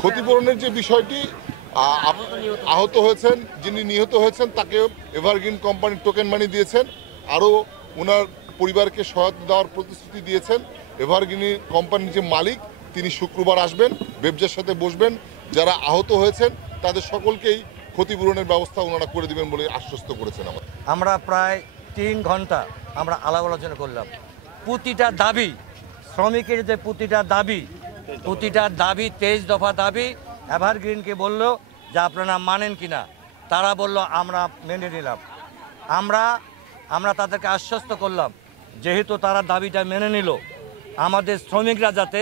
ক্ষতিপূরণের যে বিষয়টি আহত হয়েছেন, যিনি নিহত হয়েছেন তাকে এভারগ্রিন কোম্পানি টোকেন মানি দিয়েছেন, আরও ওনার পরিবারকে সহায়তা দেওয়ার প্রতিশ্রুতি দিয়েছেন। এভারগ্রিন কোম্পানির যে মালিক তিনি শুক্রবার আসবেন, বেবজার সাথে বসবেন, যারা আহত হয়েছেন তাদের সকলকেই ক্ষতিপূরণের ব্যবস্থা ওনারা করে দেবেন বলে আশ্বস্ত করেছেন। আমরা প্রায় 3 ঘন্টা আমরা আলাপ আলোচনা করলাম। প্রতিটা দাবি, শ্রমিকের যে প্রতিটা দাবি 23 দফা দাবি এভারগ্রিনকে বলল যে আপনারা মানেন কিনা। তারা বলল আমরা মেনে নিলাম। আমরা তাদেরকে আশ্বস্ত করলাম যেহেতু তারা দাবিটা মেনে নিল, আমাদের শ্রমিকরা যাতে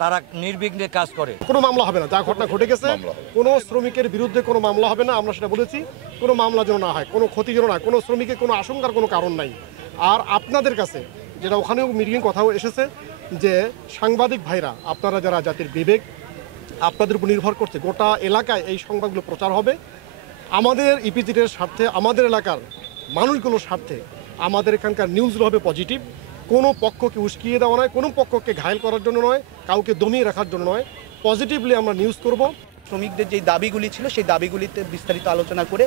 তারা নির্বিঘ্নে কাজ করে। কোনো মামলা হবে না, যা ঘটনা ঘটে গেছে কোনো শ্রমিকের বিরুদ্ধে কোনো মামলা হবে না। আমরা সেটা বলেছি, কোনো মামলা যেন না হয়, কোনো ক্ষতি যেন না হয়, কোনো শ্রমিকের কোনো আশঙ্কার কোনো কারণ নাই। আর আপনাদের কাছে যেটা ওখানেও মিটিং কথাও এসেছে যে সাংবাদিক ভাইরা আপনারা যারা জাতির বিবেক, আপনাদের উপর নির্ভর করছে গোটা এলাকায় এই সংবাদগুলো প্রচার হবে। আমাদের ইপিজেডের স্বার্থে, আমাদের এলাকার মানুষগুলোর স্বার্থে আমাদের এখানকার নিউজগুলো হবে পজিটিভ। কোনো পক্ষকে উস্কিয়ে দেওয়া নয়, কোনো পক্ষকে ঘায়েল করার জন্য নয়, কাউকে দমিয়ে রাখার জন্য নয়, পজিটিভলি আমরা নিউজ করব। শ্রমিকদের যে দাবিগুলি ছিল সেই দাবিগুলিতে বিস্তারিত আলোচনা করে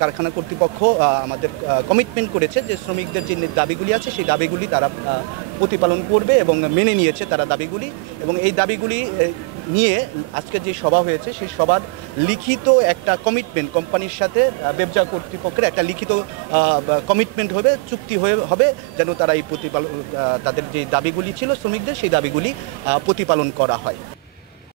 কারখানা কর্তৃপক্ষ আমাদের কমিটমেন্ট করেছে যে শ্রমিকদের যে দাবিগুলি আছে সেই দাবিগুলি তারা প্রতিপালন করবে এবং মেনে নিয়েছে তারা দাবিগুলি। এবং এই দাবিগুলি নিয়ে আজকে যে সভা হয়েছে সেই সভার লিখিত একটা কমিটমেন্ট কোম্পানির সাথে বেবজা কর্তৃপক্ষের একটা লিখিত কমিটমেন্ট হবে, চুক্তি হবে যেন তারা এই তাদের যে দাবিগুলি ছিল শ্রমিকদের সেই দাবিগুলি প্রতিপালন করা হয়।